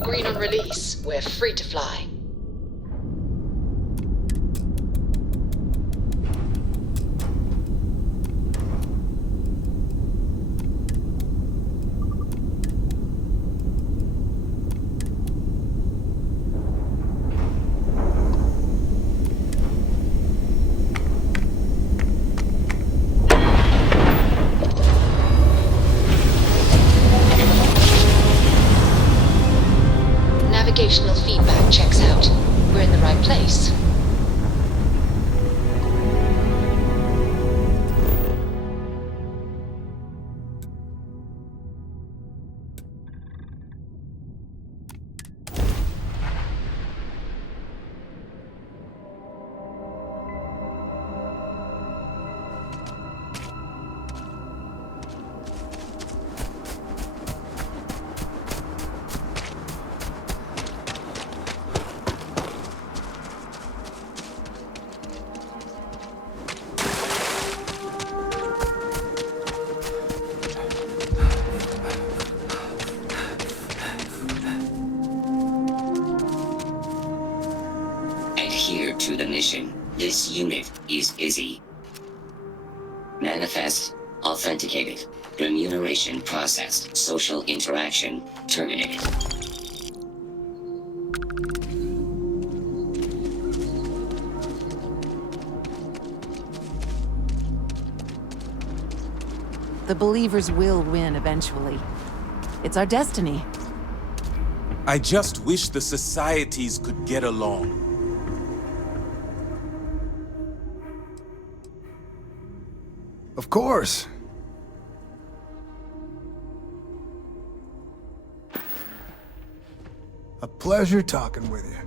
green on release, we're free to fly. Navigational feedback checks out. We're in the right place. Adhere to the mission. This unit is busy. Manifest authenticated. Remuneration processed. Social interaction terminated. The believers will win eventually. It's our destiny. I just wish the societies could get along. Of course. A pleasure talking with you.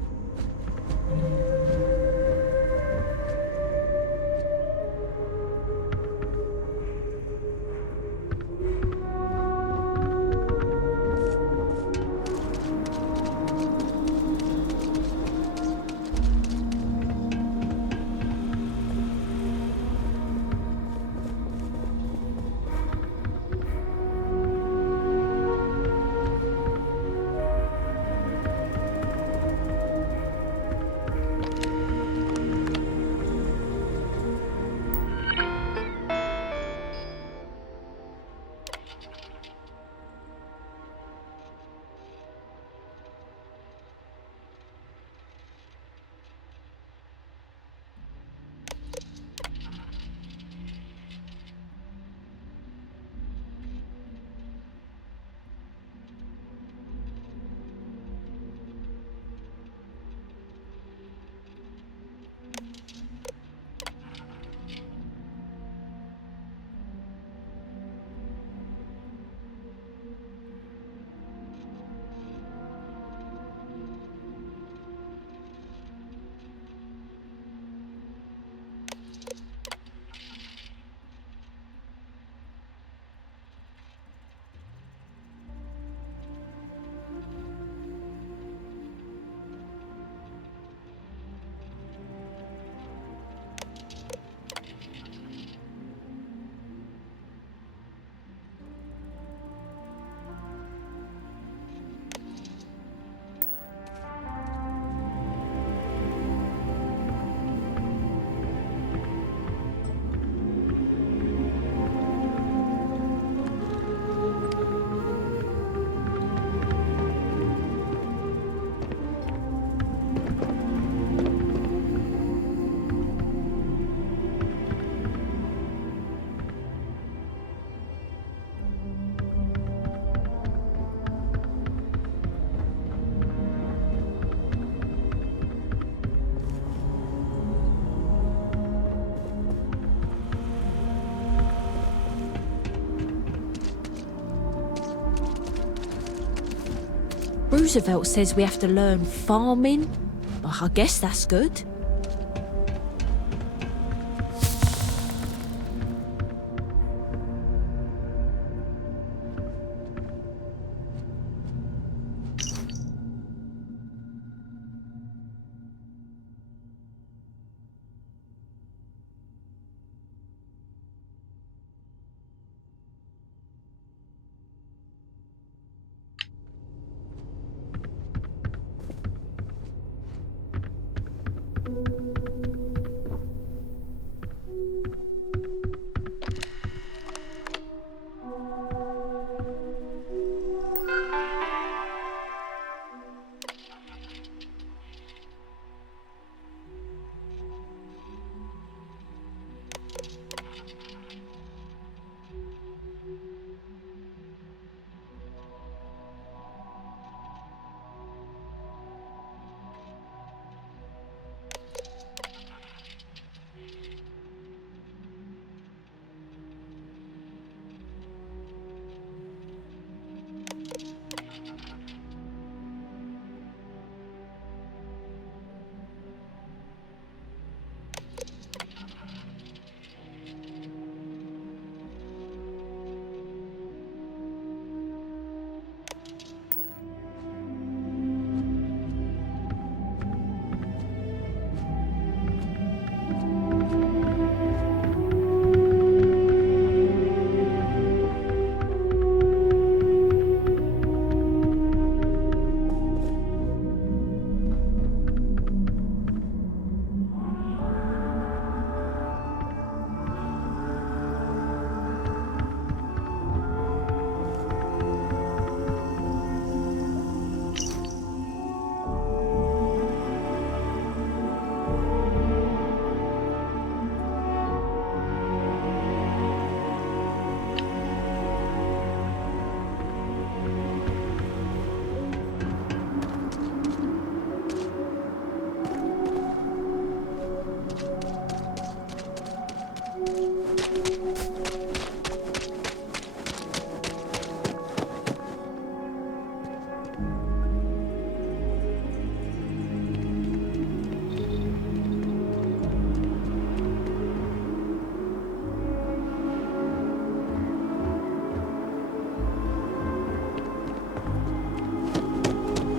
Roosevelt says we have to learn farming. I guess that's good.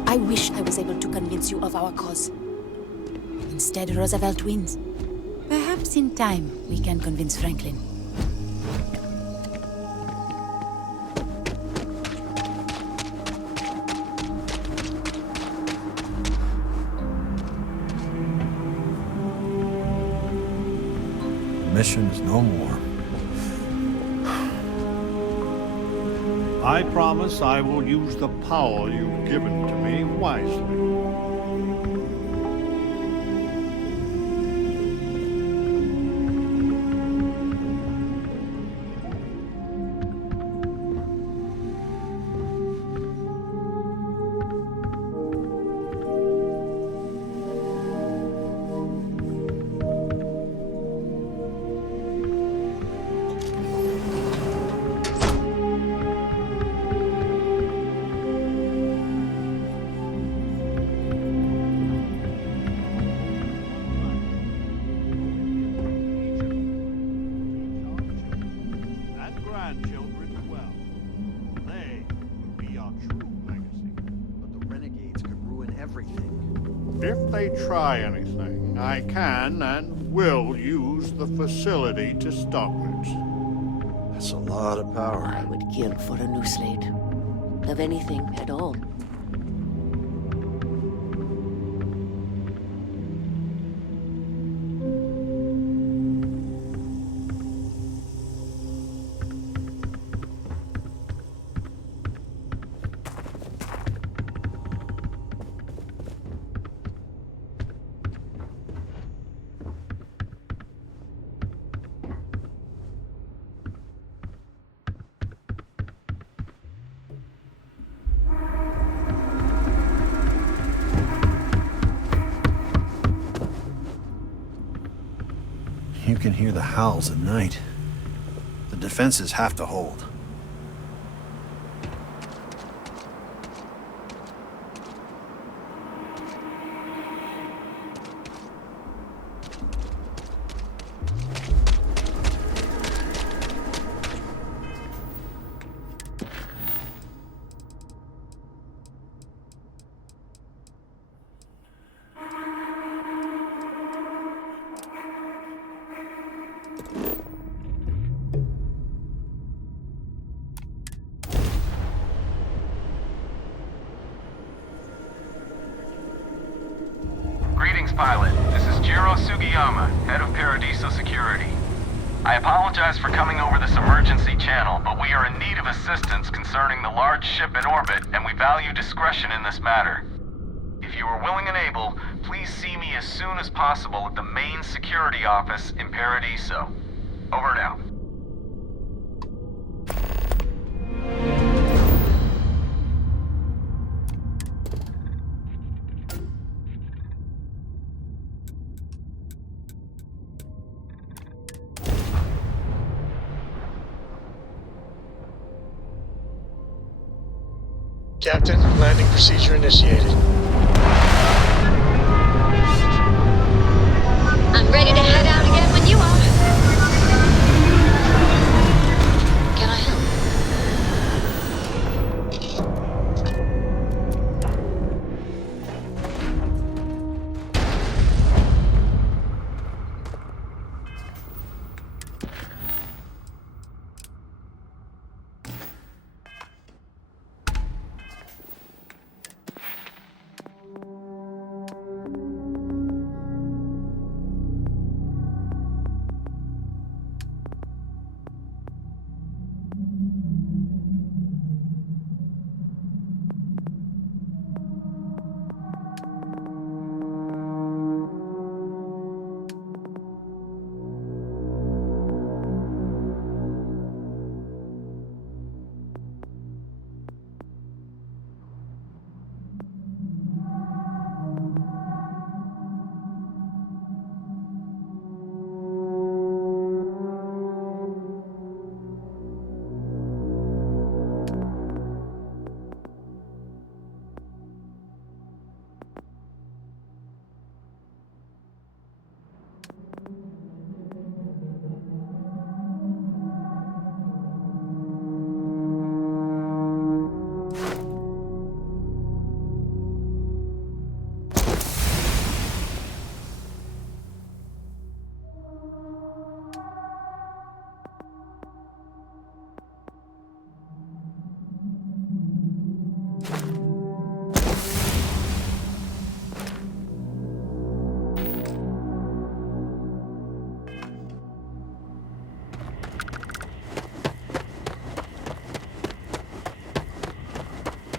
I wish I was able to convince you of our cause. Instead, Roosevelt wins. Perhaps in time, we can convince Franklin. Mission is no more. I promise I will use the power you've given to me wisely. Grandchildren as well. They would be our true legacy. But the renegades could ruin everything. If they try anything, I can and will use the facility to stop it. That's a lot of power. I would kill for a new slate. Of anything at all. You can hear the howls at night. The defenses have to hold. Jiro Sugiyama, head of Paradiso Security. I apologize for coming over this emergency channel, but we are in need of assistance concerning the large ship in orbit, and we value discretion in this matter. If you are willing and able, please see me as soon as possible at the main security office in Paradiso. Over and out. Captain, landing procedure initiated. I'm ready to head out again when you are. Can I help?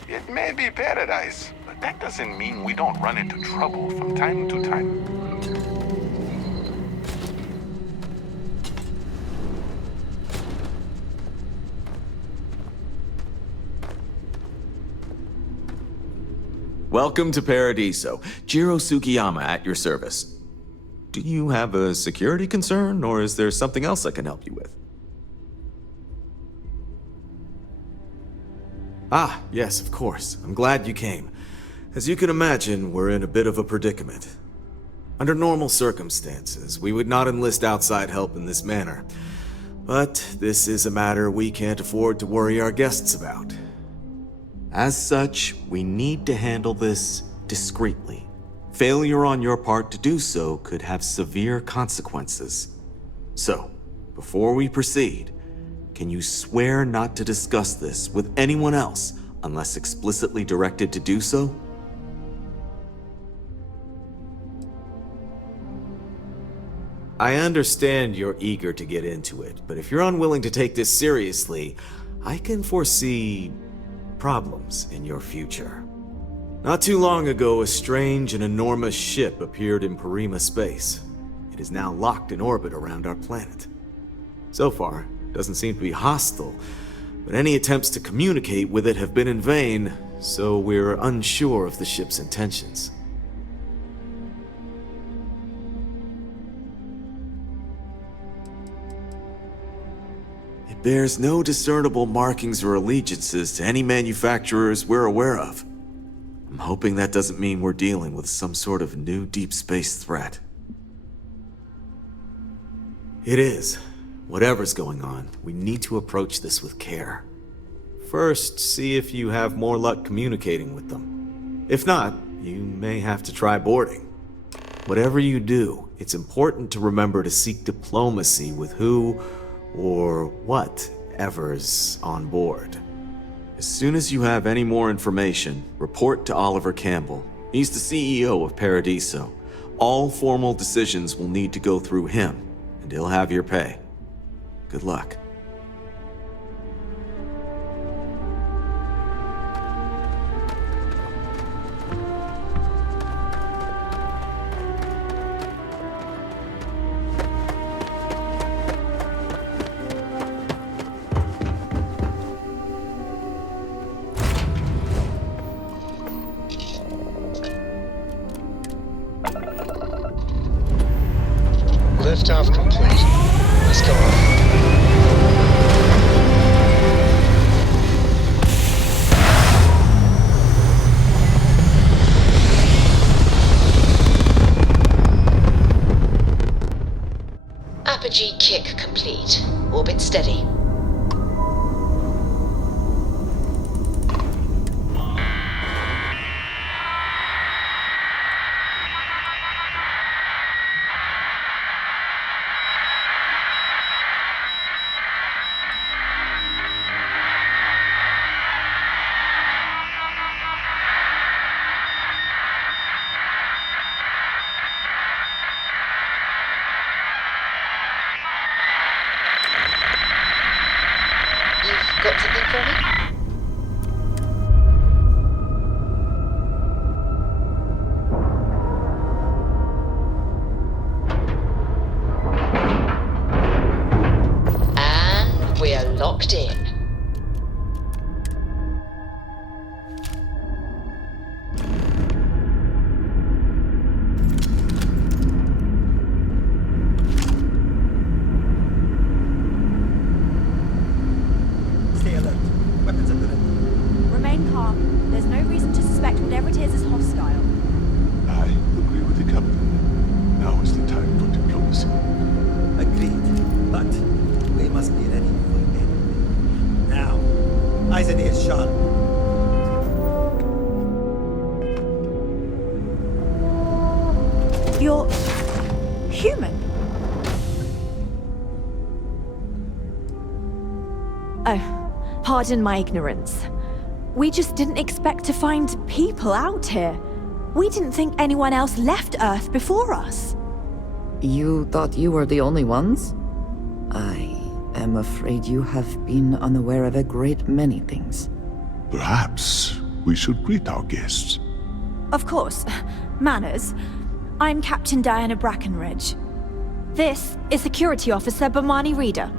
It may be paradise, but that doesn't mean we don't run into trouble from time to time. Welcome to Paradiso. Jiro Sugiyama at your service. Do you have a security concern, or is there something else I can help you with? Ah, yes, of course. I'm glad you came. As you can imagine, we're in a bit of a predicament. Under normal circumstances, we would not enlist outside help in this manner. But this is a matter we can't afford to worry our guests about. As such, we need to handle this discreetly. Failure on your part to do so could have severe consequences. So, before we proceed, can you swear not to discuss this with anyone else unless explicitly directed to do so? I understand you're eager to get into it, but if you're unwilling to take this seriously, I can foresee problems in your future. Not too long ago, a strange and enormous ship appeared in Parima space. It is now locked in orbit around our planet. So far, it doesn't seem to be hostile, but any attempts to communicate with it have been in vain, so we're unsure of the ship's intentions. It bears no discernible markings or allegiances to any manufacturers we're aware of. I'm hoping that doesn't mean we're dealing with some sort of new deep space threat. It is. Whatever's going on, we need to approach this with care. First, see if you have more luck communicating with them. If not, you may have to try boarding. Whatever you do, it's important to remember to seek diplomacy with who or whatever's on board. As soon as you have any more information, report to Oliver Campbell. He's the CEO of Paradiso. All formal decisions will need to go through him, and he'll have your pay. Good luck. Liftoff complete. Let's go. Apogee kick complete. Orbit steady. You've got something for me? And we're locked in. Stay alert. Weapons at the ready. Remain calm. There's no reason to suspect whatever it is hostile. I agree with the Captain. Now is the time for diplomacy. Agreed. But we must be ready for anything. Now, eyes and ears sharp. You're human. Oh, pardon my ignorance. We just didn't expect to find people out here. We didn't think anyone else left Earth before us. You thought you were the only ones? I am afraid you have been unaware of a great many things. Perhaps we should greet our guests. Of course. Manners. I'm Captain Diana Brackenridge. This is Security Officer Bomani Reader.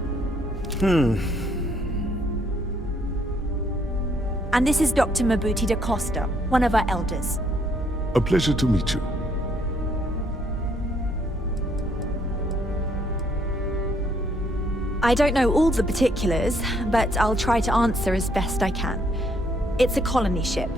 And this is Dr. Mabuti da Costa, one of our elders. A pleasure to meet you. I don't know all the particulars, but I'll try to answer as best I can. It's a colony ship.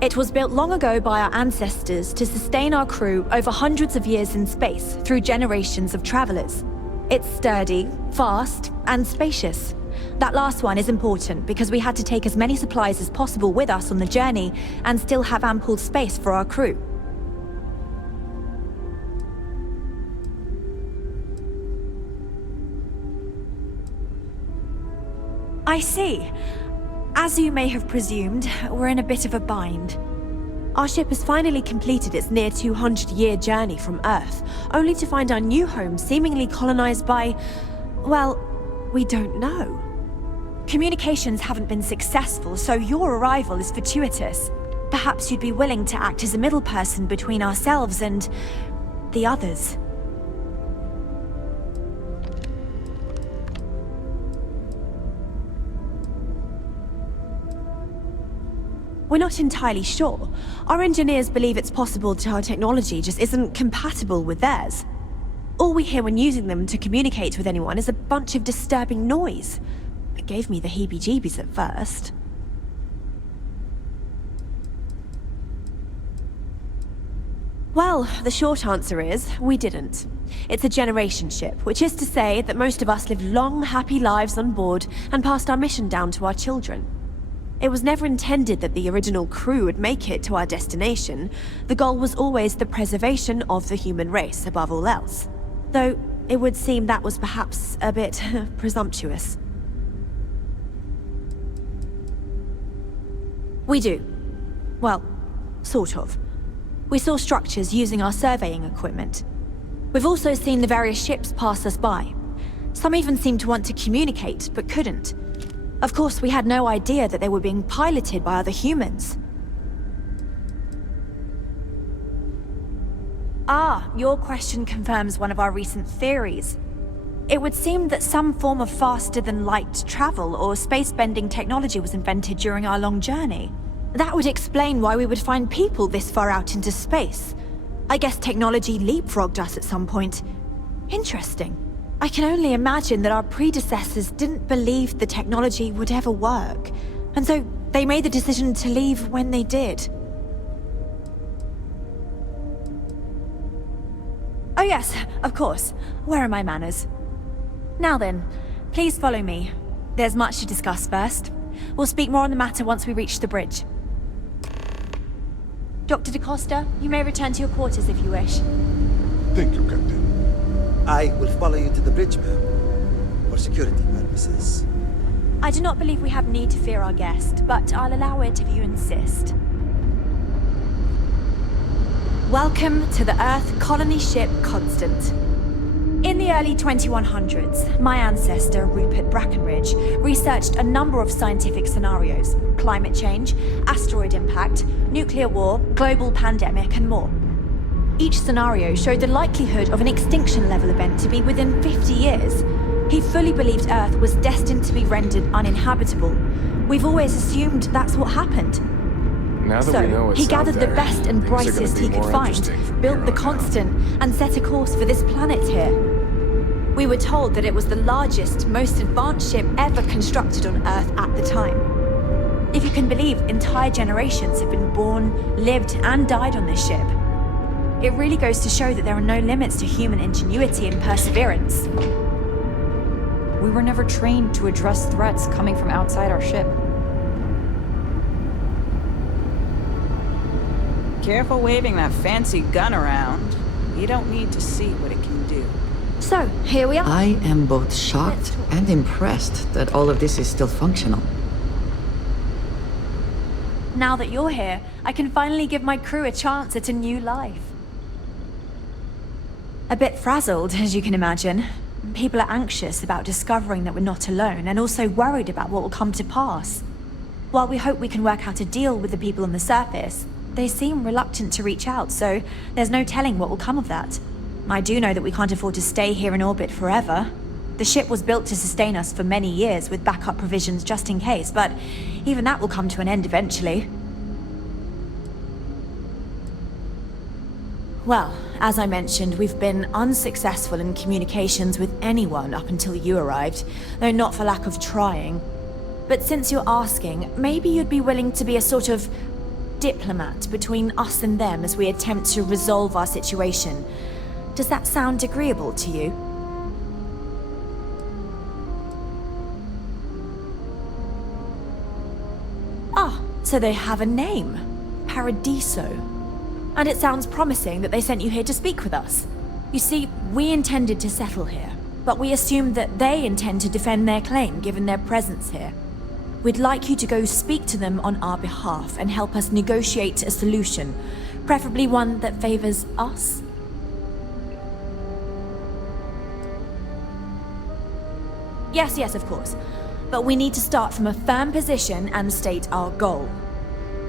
It was built long ago by our ancestors to sustain our crew over hundreds of years in space through generations of travelers. It's sturdy, fast, and spacious. That last one is important because we had to take as many supplies as possible with us on the journey and still have ample space for our crew. I see. As you may have presumed, we're in a bit of a bind. Our ship has finally completed its near 200-year journey from Earth, only to find our new home seemingly colonized by, well, we don't know. Communications haven't been successful, so your arrival is fortuitous. Perhaps you'd be willing to act as a middle person between ourselves and the others. We're not entirely sure. Our engineers believe it's possible that our technology just isn't compatible with theirs. All we hear when using them to communicate with anyone is a bunch of disturbing noise. It gave me the heebie-jeebies at first. Well, the short answer is, we didn't. It's a generation ship, which is to say that most of us lived long, happy lives on board and passed our mission down to our children. It was never intended that the original crew would make it to our destination. The goal was always the preservation of the human race above all else. Though, it would seem that was perhaps a bit presumptuous. We do. Well, sort of. We saw structures using our surveying equipment. We've also seen the various ships pass us by. Some even seemed to want to communicate, but couldn't. Of course, we had no idea that they were being piloted by other humans. Ah, your question confirms one of our recent theories. It would seem that some form of faster-than-light travel or space-bending technology was invented during our long journey. That would explain why we would find people this far out into space. I guess technology leapfrogged us at some point. Interesting. I can only imagine that our predecessors didn't believe the technology would ever work, and so they made the decision to leave when they did. Oh yes, of course. Where are my manners? Now then, please follow me. There's much to discuss first. We'll speak more on the matter once we reach the bridge. Dr. DaCosta, you may return to your quarters if you wish. Thank you, Captain. I will follow you to the bridge, ma'am, for security purposes. I do not believe we have need to fear our guest, but I'll allow it if you insist. Welcome to the Earth colony ship Constant. In the early 2100s, my ancestor, Rupert Brackenridge, researched a number of scientific scenarios: climate change, asteroid impact, nuclear war, global pandemic, and more. Each scenario showed the likelihood of an extinction-level event to be within 50 years. He fully believed Earth was destined to be rendered uninhabitable. We've always assumed that's what happened. Now that So, we know it's he gathered out the there, best and things are gonna brightest be he could more find, interesting from built here the on out. Constant, and set a course for this planet here. We were told that it was the largest, most advanced ship ever constructed on Earth at the time. If you can believe, entire generations have been born, lived, and died on this ship. It really goes to show that there are no limits to human ingenuity and perseverance. We were never trained to address threats coming from outside our ship. Careful waving that fancy gun around. You don't need to see what it can do. So, here we are. I am both shocked and impressed that all of this is still functional. Now that you're here, I can finally give my crew a chance at a new life. A bit frazzled, as you can imagine. People are anxious about discovering that we're not alone, and also worried about what will come to pass. While we hope we can work out a deal with the people on the surface, they seem reluctant to reach out, so there's no telling what will come of that. I do know that we can't afford to stay here in orbit forever. The ship was built to sustain us for many years with backup provisions just in case, but even that will come to an end eventually. Well, as I mentioned, we've been unsuccessful in communications with anyone up until you arrived, though not for lack of trying. But since you're asking, maybe you'd be willing to be a sort of diplomat between us and them as we attempt to resolve our situation. Does that sound agreeable to you? Ah, so they have a name. Paradiso. And it sounds promising that they sent you here to speak with us. You see, we intended to settle here, but we assumed that they intend to defend their claim given their presence here. We'd like you to go speak to them on our behalf and help us negotiate a solution, preferably one that favors us. Yes, of course. But we need to start from a firm position and state our goal.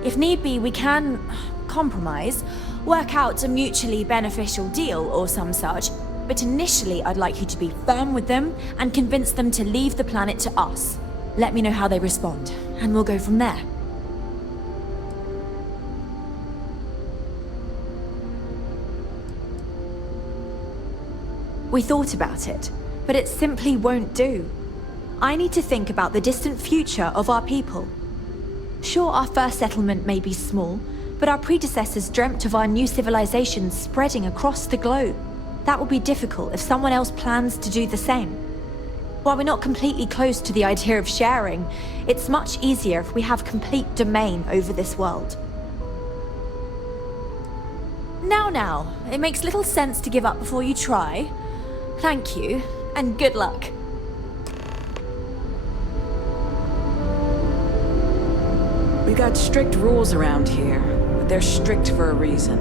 If need be, we can compromise, work out a mutually beneficial deal or some such, but initially I'd like you to be firm with them and convince them to leave the planet to us. Let me know how they respond, and we'll go from there. We thought about it, but it simply won't do. I need to think about the distant future of our people. Sure, our first settlement may be small, but our predecessors dreamt of our new civilization spreading across the globe. That will be difficult if someone else plans to do the same. While we're not completely close to the idea of sharing, it's much easier if we have complete domain over this world. Now, it makes little sense to give up before you try. Thank you, and good luck. We got strict rules around here, but they're strict for a reason.